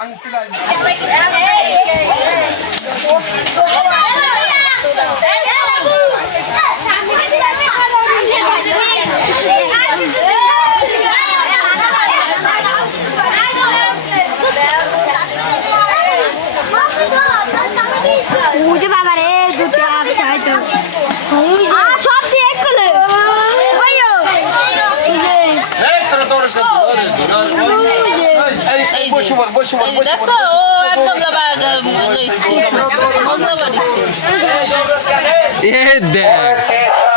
আংটি লাই উজে বাবা রে দুটো আছে হয়তো আ সব দিয়ে এক করে ওইও এই এই বসে পড় বসে পড় এই বসে দেখছ ও একদম লাবা লইছে বাড়ি এ দেখ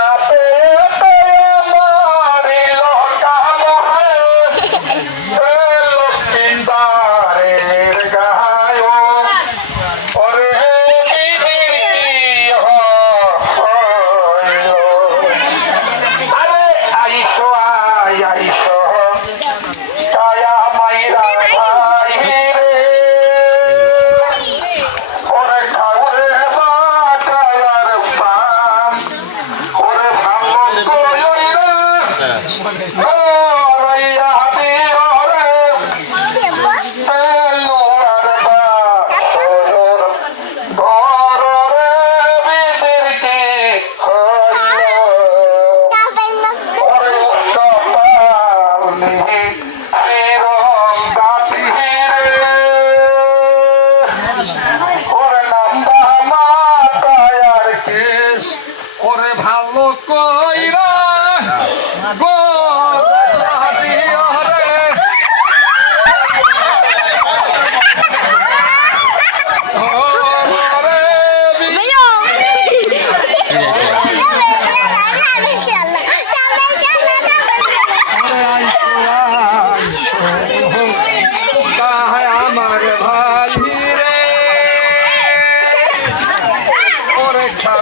ওরাইয়া দিওরে এলোয়ার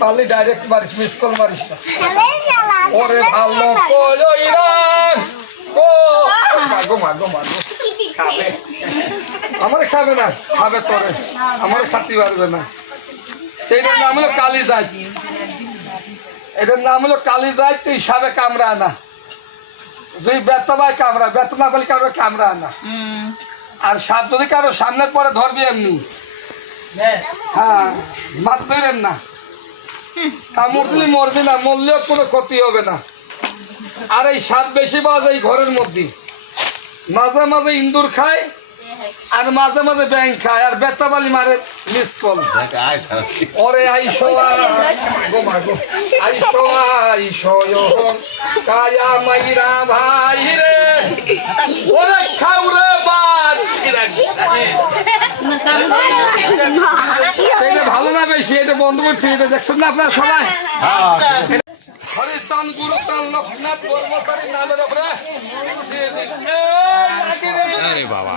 তাহলে ডাইরেক্ট মারিস মিস কল মারিস না। ওরে ভালো কইরা ও মাগো মাগো মাগো। খাবে। আমার খাবে না খাবে তোরে আমার খাতি পারবে না। এটার নাম হলো কালী দায় এটার নাম হলো কালী দায় তো হিসাবে কামড়া আনা যদি ব্যর্থ পায় কামড়া ব্যর্থ না পেলে কারও কামড়া আনা হুম আর সাপ যদি কারও সামনের পরে ধরবি এমনি। হ্যাঁ মাত ধরেন না। কামড় দিলে মরবি না মরলেও কোনো ক্ষতি হবে না আর এই সাপ বেশি পাওয়া যায় ঘরের মধ্যে মাঝে মাঝে ইন্দুর খায় আর মাঝে মাঝে ব্যাংক খায় আর বেতাবালি মারে মিস কল ওরে আইসো গো মা গো আইসো আইসো কায়া মাইরা ভাই রে ওরে খাউরে বাদ ভালো না বেশি এটা বন্ধ করছি এটা দেখছেন না আপনারা সবাই? হরিস্থান গুরুস্থান লোকনাথ কর্মচারী নামের উপরে। আরে বাবা।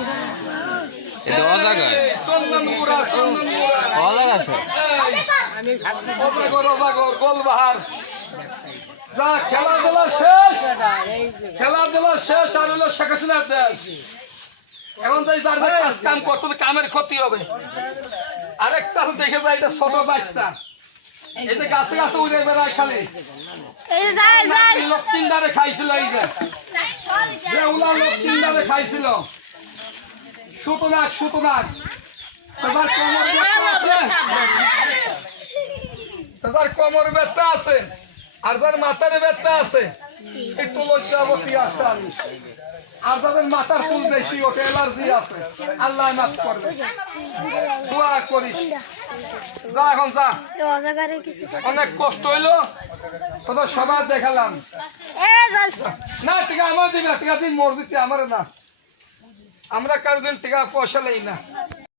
এটা অজাগায় চন্দন গুড়া চন্দন গুড়া। অজাগা আছে অজাগর অজাগর গোলবাহার। যা খেলাধুলা শেষ খেলাধুলা শেষ আর হলো শেখ হাসিনার দেশ। এখন তো কাম করতে কামের ক্ষতি হবে। আরেকটা তো দেখে যায় এটা ছোট বাচ্চা। এই যে গাছে গাছে উড়ে বেড়ায় খালি। এই যায় যায় লক্ষ্মীন্দারে খাইছিল এই যে। বেউলা লক্ষ্মীন্দারে খাইছিল। সুতনাক সুতনাক তার কোমর ব্যথা তার কোমর ব্যথা আছে? আর যার মাথার ব্যথা আছে? একটু লজ্জাবতী আছে আমি আর তাদের মাথার চুল বেশি ওঠে অ্যালার্জি আছে। আল্লাহ মাফ করবে। দোয়া করিস। যা এখন যা। অনেক কষ্ট হইল। তোদের সবার দেখালাম। না টিকা আমার দিবি টিকা দিন মর দিতে আমার না। আমরা কারও দিন টিকা পয়সা নেই না।